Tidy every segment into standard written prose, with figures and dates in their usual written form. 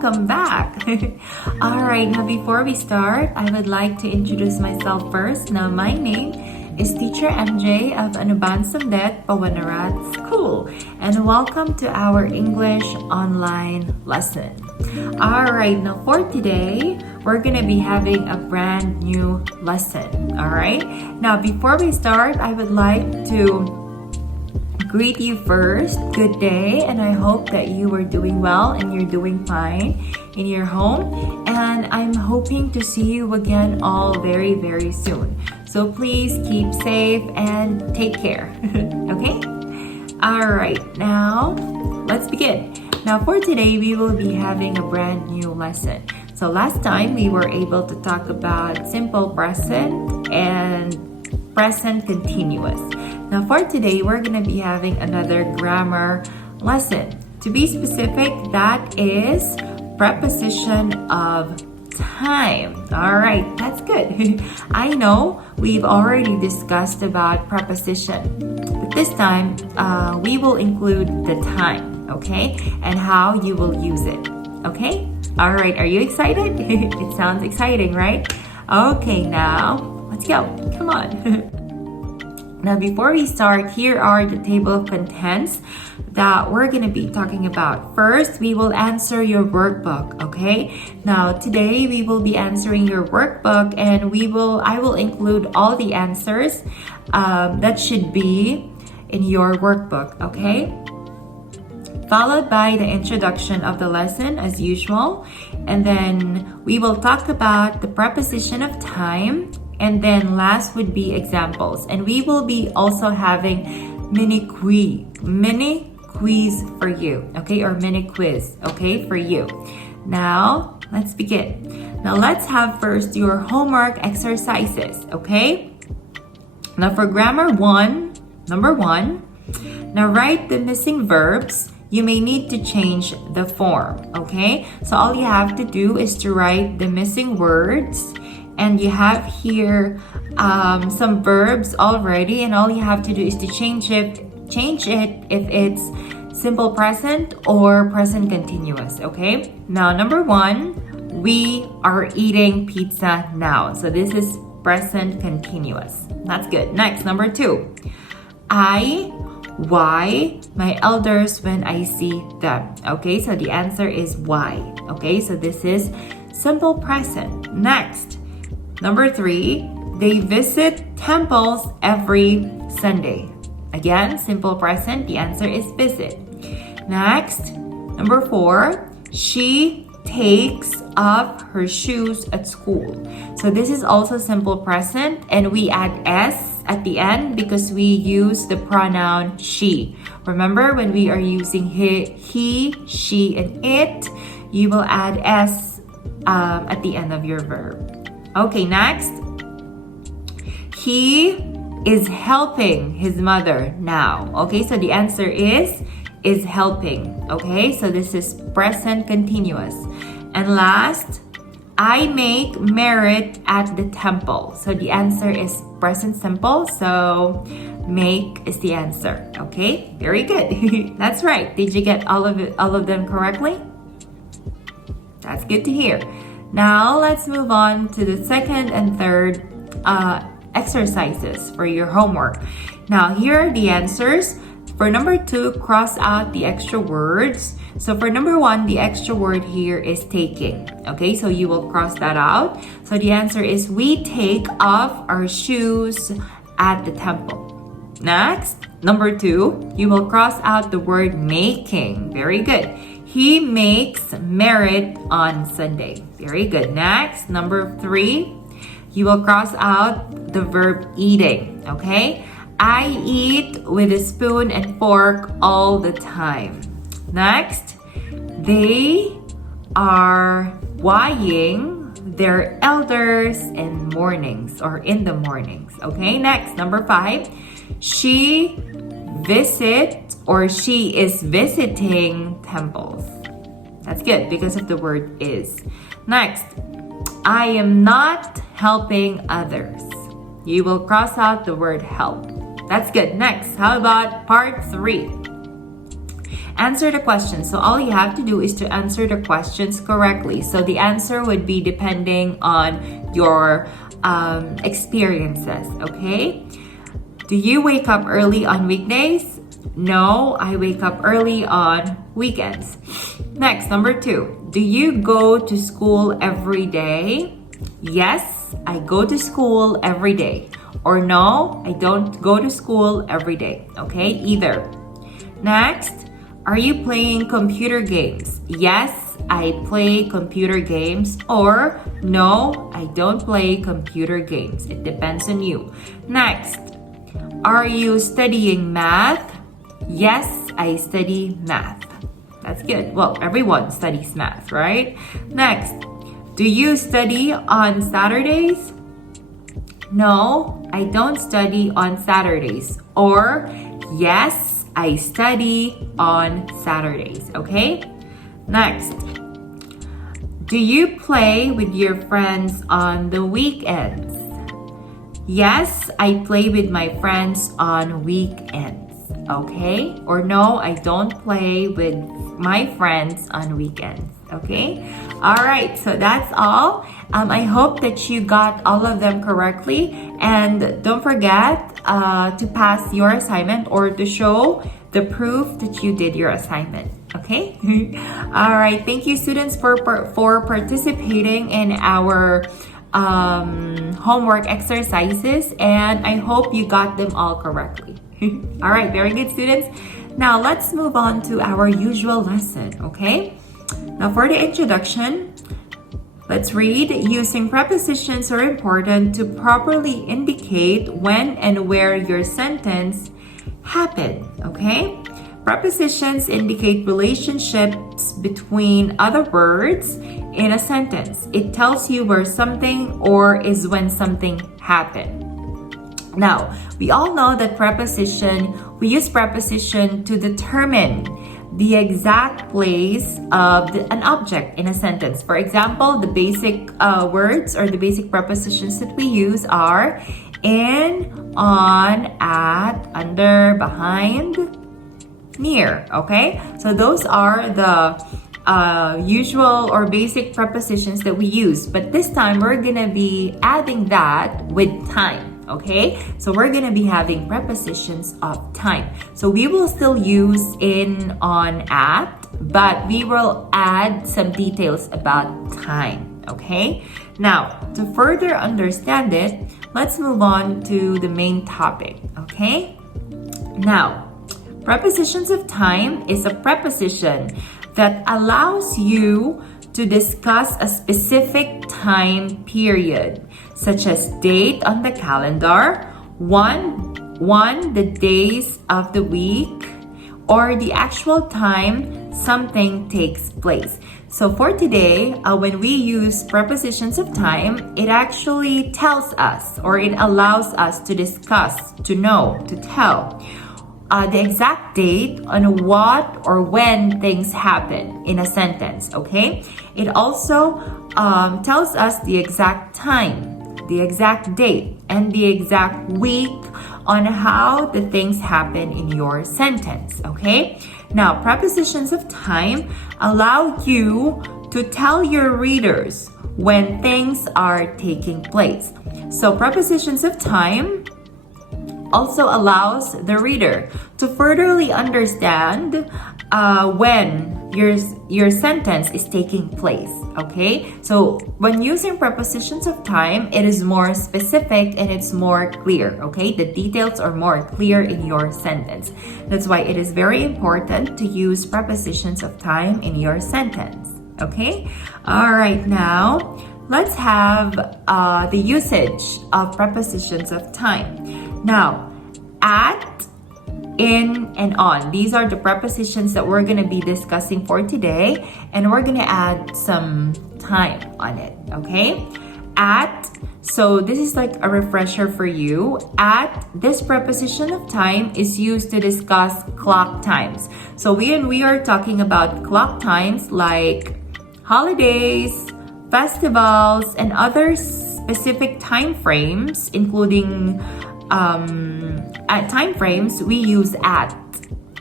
welcome back. Alright, now before we start, I would like to introduce myself first. Now, my name is Teacher MJ of Anuban Sumdet Pawanarat School, and welcome to our English online lesson. Alright, now for today, we're gonna be having a brand new lesson. Alright, now before we start, I would like to greet you first. Good day, and I hope that you are doing well and you're doing fine in your home, and I'm hoping to see you again all very, very soon. So please keep safe and take care. Okay? Alright, now let's begin. Now for today, we will be having a brand new lesson. So last time, we were able to talk about simple present and present continuous. Now for today, we're going to be having another grammar lesson. To be specific, that is preposition of time. Alright, that's good. I know we've already discussed about preposition, but this time we will include the time, okay? And how you will use it, okay? Alright, are you excited? It sounds exciting, right? Okay, now let's go. Come on. Now, before we start, here are the table of contents that we're going to be talking about. First, we will answer your workbook, okay? Now, today we will be answering your workbook, and I will include all the answers that should be in your workbook, okay? Followed by the introduction of the lesson as usual, and then we will talk about the preposition of time. And then last would be examples. And we will be also having mini quiz for you, okay? Or mini quiz, okay, for you. Now, let's begin. Now, let's have first your homework exercises, okay? Now, for grammar number one, now write the missing verbs. You may need to change the form, okay? So all you have to do is to write the missing words. And you have here some verbs already, and all you have to do is to change it if it's simple present or present continuous, okay? Now, number one, we are eating pizza now. So this is present continuous. That's good. Next, number two, why my elders when I see them. Okay, so the answer is why. Okay, so this is simple present. Next, number three, they visit temples every Sunday. Again, simple present, the answer is visit. Next, number four, she takes off her shoes at school. So this is also simple present, and we add S at the end because we use the pronoun she. Remember, when we are using he, she, and it, you will add S at the end of your verb. Okay, next. He is helping his mother now. Okay, so the answer is helping. Okay, so this is present continuous. And last, I make merit at the temple. So the answer is present simple. So make is the answer. Okay, very good. That's right. Did you get all of them correctly? That's good to hear. Now, let's move on to the second and third exercises for your homework. Now, here are the answers. For number two, cross out the extra words. So for number one, the extra word here is taking. Okay, so you will cross that out. So the answer is we take off our shoes at the temple. Next, number two, you will cross out the word making. Very good. He makes merit on Sunday. Very good. Next, number three, you will cross out the verb eating. Okay? I eat with a spoon and fork all the time. Next, they are whying their elders in mornings or in the mornings. Okay? Next, number five, she is visiting temples. That's good because of the word is. Next, I am not helping others. You will cross out the word help. That's good. Next, how about part three? Answer the question. So all you have to do is to answer the questions correctly. So the answer would be depending on your experiences, okay? Do you wake up early on weekdays? No, I wake up early on weekends. Next, number 2. Do you go to school every day? Yes, I go to school every day. Or no, I don't go to school every day. Okay, either. Next, are you playing computer games? Yes, I play computer games. Or no, I don't play computer games. It depends on you. Next, are you studying math? Yes, I study math. That's good. Well, everyone studies math, right? Next, do you study on Saturdays? No, I don't study on Saturdays. Or yes, I study on Saturdays. Okay? Next, do you play with your friends on the weekends? Yes, I play with my friends on weekends. Okay? Or no, I don't play with my friends on weekends. Okay? Alright, so that's all. I hope that you got all of them correctly. And don't forget to pass your assignment or to show the proof that you did your assignment. Okay? Alright, thank you students for participating in our homework exercises. And I hope you got them all correctly. Alright, very good students. Now let's move on to our usual lesson, okay? Now for the introduction, let's read. Using prepositions are important to properly indicate when and where your sentence happened, okay? Prepositions indicate relationships between other words in a sentence. It tells you where something or is when something happened. Now, we all know that we use preposition to determine the exact place of an object in a sentence. For example, the basic words or the basic prepositions that we use are in, on, at, under, behind, near, okay? So those are the usual or basic prepositions that we use. But this time, we're gonna be adding that with time. Okay, so we're gonna be having prepositions of time. So we will still use in, on, at, but we will add some details about time. Okay, now to further understand it, let's move on to the main topic. Okay, now prepositions of time is a preposition that allows you to discuss a specific time period, such as date on the calendar, the days of the week, or the actual time something takes place. So for today, when we use prepositions of time, it actually tells us or it allows us to discuss, to know, to tell the exact date on what or when things happen in a sentence, okay? It also tells us the exact time, the exact date, and the exact week on how the things happen in your sentence, okay? Now, prepositions of time allow you to tell your readers when things are taking place. So, prepositions of time also allows the reader to furtherly understand when your sentence is taking place, okay? So when using prepositions of time, it is more specific and it's more clear, okay? The details are more clear in your sentence. That's why it is very important to use prepositions of time in your sentence, okay? All right, now let's have the usage of prepositions of time. Now, at, in, and on. These are the prepositions that we're going to be discussing for today, and we're going to add some time on it, okay? At, so this is like a refresher for you. At, this preposition of time is used to discuss clock times. So when we are talking about clock times like holidays, festivals, and other specific time frames, including at time frames, we use at,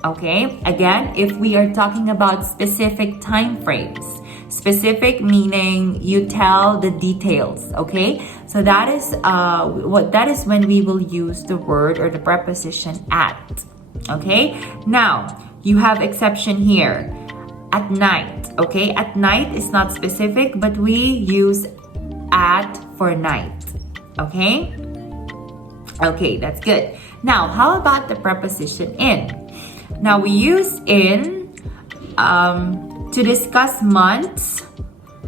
Okay, again, if we are talking about specific time frames, specific meaning you tell the details. Okay, so that is when we will use the word or the preposition at. Okay, now you have exception here. At night. Okay, at night is not specific, but we use at for night. Okay, okay, that's good. Now, how about the preposition in? Now we use in to discuss months,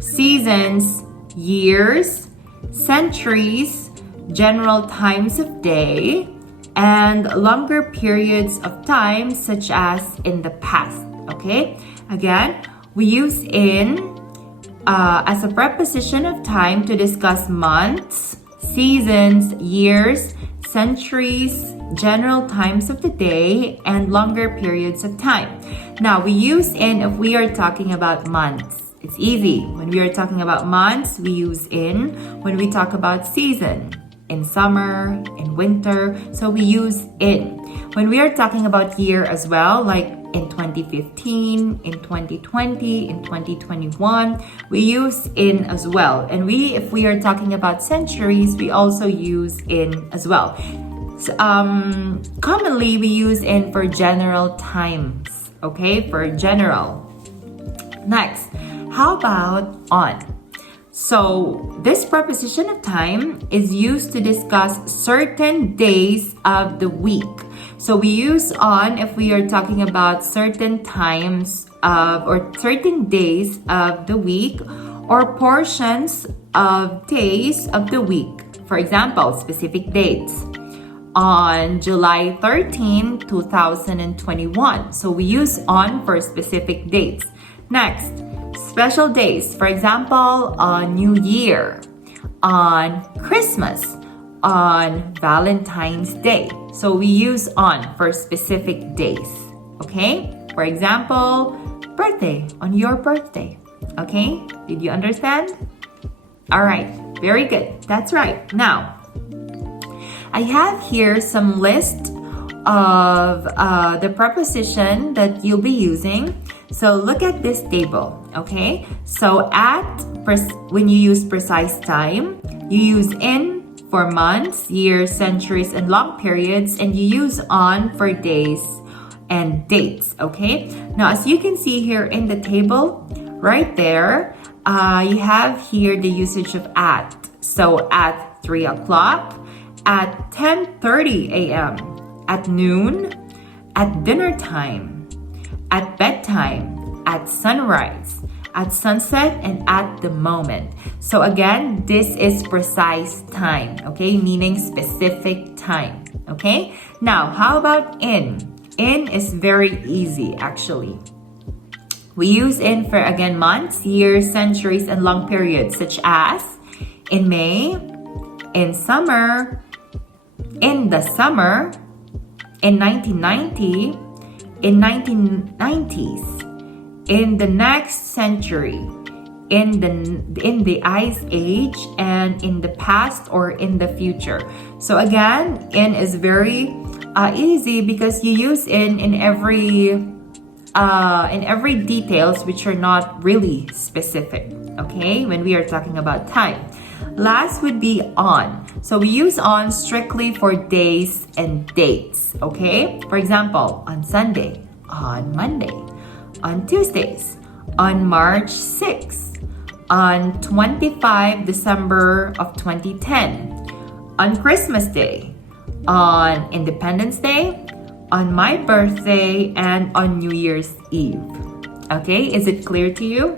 seasons, years, centuries, general times of day, and longer periods of time, such as in the past. Okay, again, we use in as a preposition of time to discuss months, seasons, years, centuries, general times of the day, and longer periods of time. Now, we use in if we are talking about months. It's easy. When we are talking about months, we use in. When we talk about season, in summer, in winter, so we use in. When we are talking about year as well, like in 2015, in 2020, in 2021, we use in as well. And if we are talking about centuries, we also use in as well. So, commonly, we use in for general times, okay, for general. Next, how about on? So, this preposition of time is used to discuss certain days of the week. So, we use on if we are talking about certain times or certain days of the week or portions of days of the week. For example, specific dates. On July 13, 2021. So, we use on for specific dates. Next, special days, for example, on New Year, on Christmas, on Valentine's Day. So we use on for specific days, okay? For example, birthday, on your birthday, okay? Did you understand? All right, very good. That's right. Now, I have here some list of the preposition that you'll be using. So look at this table, okay? So when you use precise time, you use in for months, years, centuries, and long periods, and you use on for days and dates, okay? Now, as you can see here in the table, right there, you have here the usage of at. So at 3 o'clock, at 10:30 a.m., at noon, at dinner time, at bedtime, at sunrise, at sunset, and at the moment. So again, this is precise time, okay? Meaning specific time, okay? Now, how about in? In is very easy, actually. We use in for, again, months, years, centuries, and long periods, such as in May, in summer, in the summer, in 1990, in 1990s, in the next century, in the Ice Age, and in the past or in the future. So again, in is very easy because you use in every details which are not really specific, okay, when we are talking about time. Last would be on. So we use on strictly for days and dates, okay? For example, on Sunday, on Monday, on Tuesdays, on March 6th, on 25 December of 2010, on Christmas Day, on Independence Day, on my birthday, and on New Year's Eve. Okay, is it clear to you?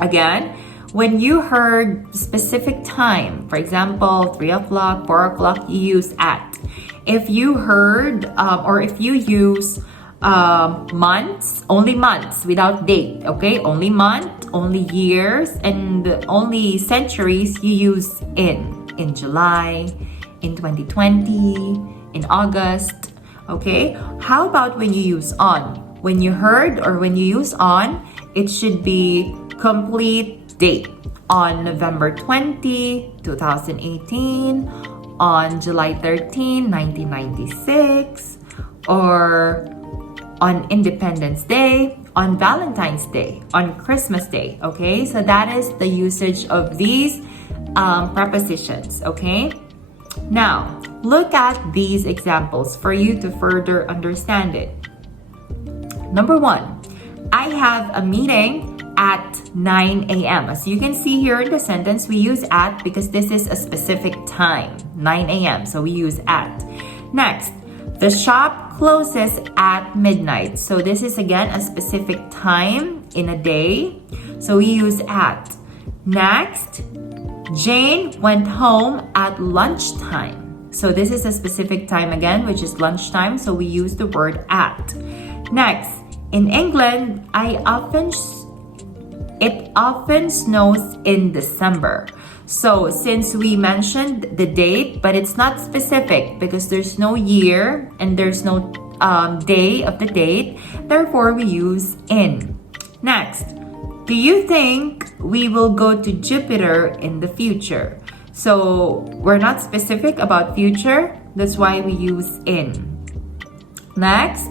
Again, when you heard specific time, for example, 3 o'clock, 4 o'clock, you use at. If you heard or if you use months, only months without date, okay? Only month, only years, and only centuries, you use in July, in 2020, in August, okay? How about when you use on? When you heard or when you use on, it should be complete date. On November 20, 2018, on July 13, 1996, or on Independence Day, on Valentine's Day, on Christmas Day, okay? So that is the usage of these prepositions, okay? Now, look at these examples for you to further understand it. Number 1, I have a meeting at 9 a.m. As you can see here in the sentence, we use at because this is a specific time, 9 a.m. So we use at. Next, the shop closes at midnight. So this is again a specific time in a day. So we use at. Next, Jane went home at lunchtime. So this is a specific time again, which is lunchtime. So we use the word at. Next, in England, it often snows in December. So since we mentioned the date, but it's not specific because there's no year and there's no day of the date, therefore we use in. Next, do you think we will go to Jupiter in the future? So we're not specific about future, that's why we use in. Next,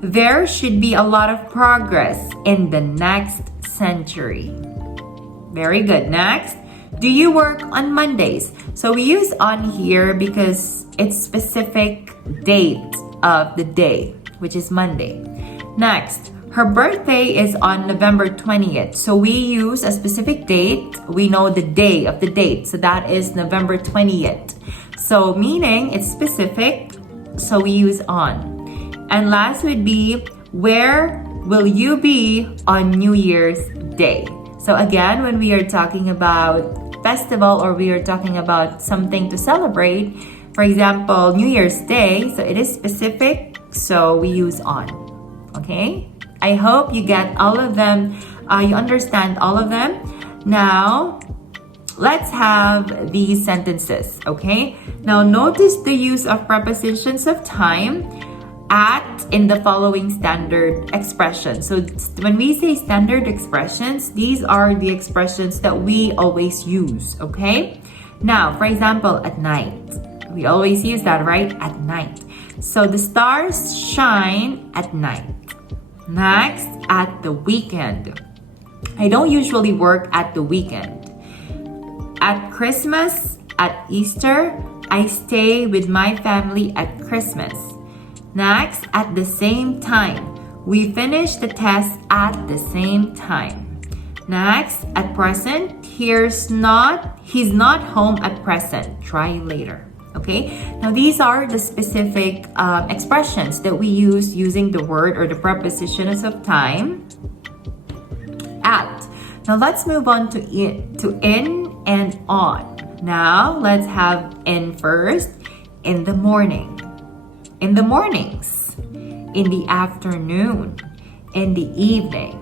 there should be a lot of progress in the next century. Very good. Next, do you work on Mondays? So we use on here because it's specific date of the day, which is Monday. Next, her birthday is on November 20th. So we use a specific date. We know the day of the date. So that is November 20th. So meaning it's specific. So we use on. And last would be, where will you be on New Year's Day? So again, when we are talking about festival or we are talking about something to celebrate, for example, New Year's Day, so it is specific, so we use on. Okay? I hope you get all of them, you understand all of them. Now, let's have these sentences, okay? Now, notice the use of prepositions of time at in the following standard expressions. So when we say standard expressions, these are the expressions that we always use, okay? Now, for example, at night. We always use that, right? At night. So the stars shine at night. Next, at the weekend. I don't usually work at the weekend. At Christmas, at Easter, I stay with my family at Christmas. Next, at the same time. We finish the test at the same time. Next, at present, he's not home at present. Try later. Okay, now these are the specific expressions that we use using the word or the prepositions of time at. Now let's move on to in and on. Now let's have in first. In the morning, in the mornings, in the afternoon, in the evening.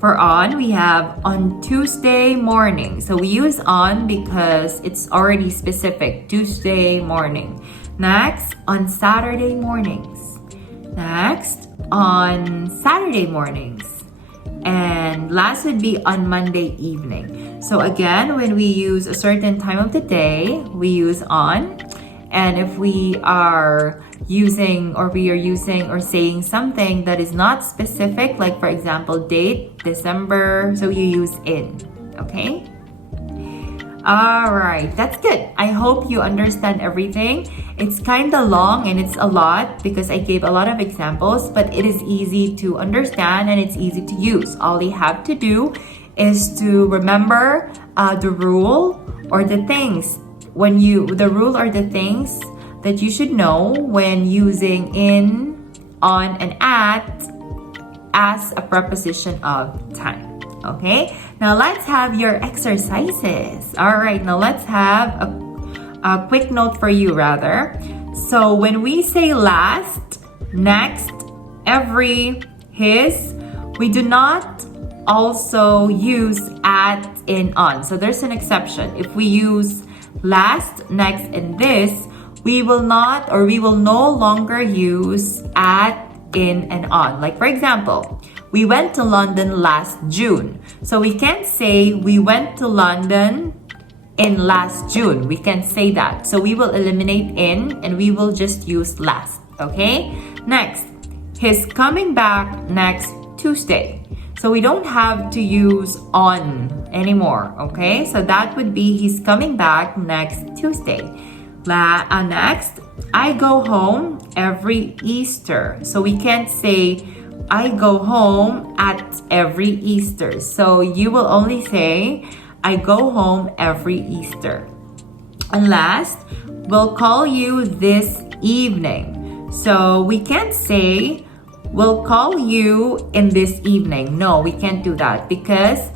For on, we have on Tuesday morning. So we use on because it's already specific. Tuesday morning. Next, on Saturday mornings. Next, on Saturday mornings. And last would be on Monday evening. So again, when we use a certain time of the day, we use on. And if we are using or saying something that is not specific, like for example, date, December, so you use in, okay? All right, that's good. I hope you understand everything. It's kind of long and it's a lot because I gave a lot of examples, but it is easy to understand and it's easy to use. All you have to do is to remember the rule or the things that you should know when using in, on, and at as a preposition of time. Okay, now let's have your exercises. All right, now let's have a quick note for you rather. So when we say last, next, every, his, we do not also use at, in, on. So there's an exception. If we use last, next, and this, we will no longer use at, in, and on. Like for example, we went to London last June. So we can't say we went to London in last June. We can't say that. So we will eliminate in and we will just use last. Okay? Next, he's coming back next Tuesday. So we don't have to use on anymore, okay? So that would be he's coming back next Tuesday. Next, I go home every Easter. So we can't say I go home at every Easter. So you will only say I go home every Easter. And last, we'll call you this evening. So we can't say we'll call you in this evening. No, we can't do that because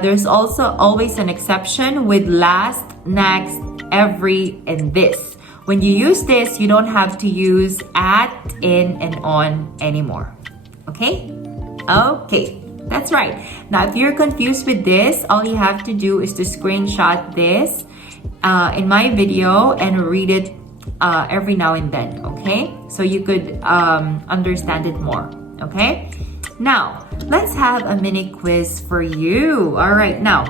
there's also always an exception with last, next, every, and this. When you use this, you don't have to use at, in, and on anymore. Okay? Okay, that's right. Now, if you're confused with this, all you have to do is to screenshot this in my video and read it every now and then, okay? So you could understand it more, okay? Now, let's have a mini quiz for you. All right, now,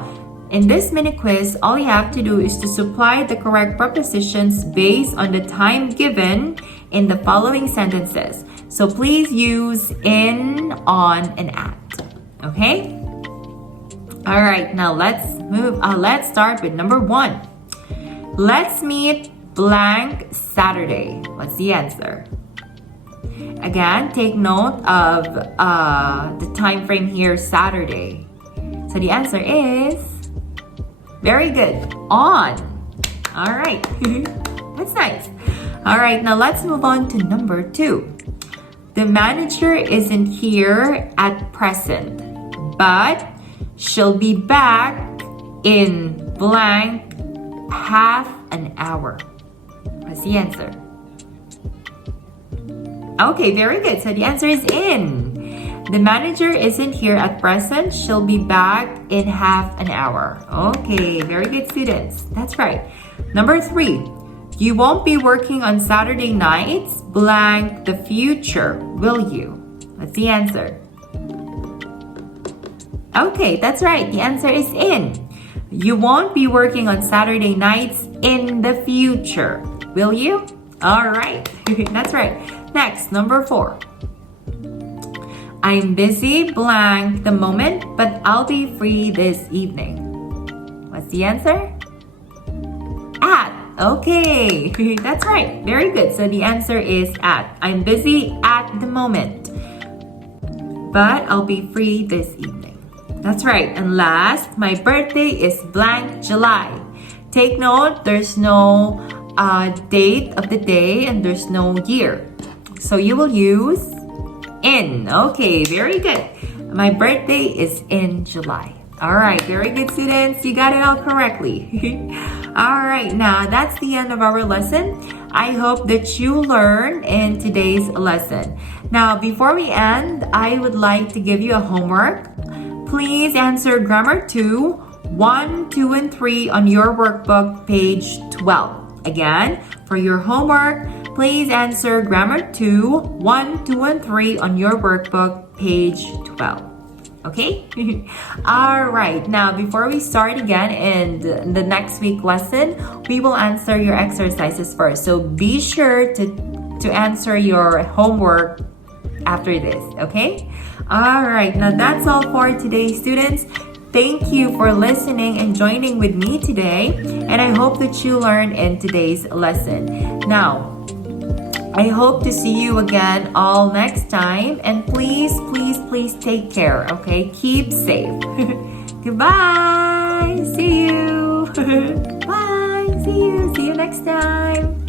in this mini quiz, all you have to do is to supply the correct prepositions based on the time given in the following sentences. So please use in, on, and at, okay? All right, now let's start with number 1. Let's meet blank Saturday. What's the answer? Again, take note of the time frame here, Saturday. So the answer is very good, on. All right, that's nice. All right, now let's move on to number 2. The manager isn't here at present, but she'll be back in blank half an hour. What's the answer? Okay, very good. So the answer is in. The manager isn't here at present. She'll be back in half an hour. Okay, very good, students. That's right. Number 3. You won't be working on Saturday nights, blank the future, will you? What's the answer? Okay, that's right. The answer is in. You won't be working on Saturday nights in the future, will you? All right, that's right. Next, number 4. I'm busy blank the moment, but I'll be free this evening. What's the answer? At. Okay, that's right. Very good. So the answer is at. I'm busy at the moment, but I'll be free this evening. That's right. And last, my birthday is blank July. Take note, there's no date of the day and there's no year. So you will use in. Okay, very good. My birthday is in July. All right, very good, students. You got it all correctly. All right, now that's the end of our lesson. I hope that you learned in today's lesson. Now, before we end, I would like to give you a homework. Please answer Grammar 2, 1, 2, and 3 on your workbook, page 12. Again, for your homework, please answer Grammar 2, 1, 2, and 3 on your workbook, page 12. Okay? All right. Now, before we start again in the next week lesson, we will answer your exercises first. So be sure to answer your homework after this. Okay? All right. Now, that's all for today, students. Thank you for listening and joining with me today. And I hope that you learned in today's lesson. Now, I hope to see you again all next time. And please, please, please take care, okay? Keep safe. Goodbye. See you. Bye. See you. See you next time.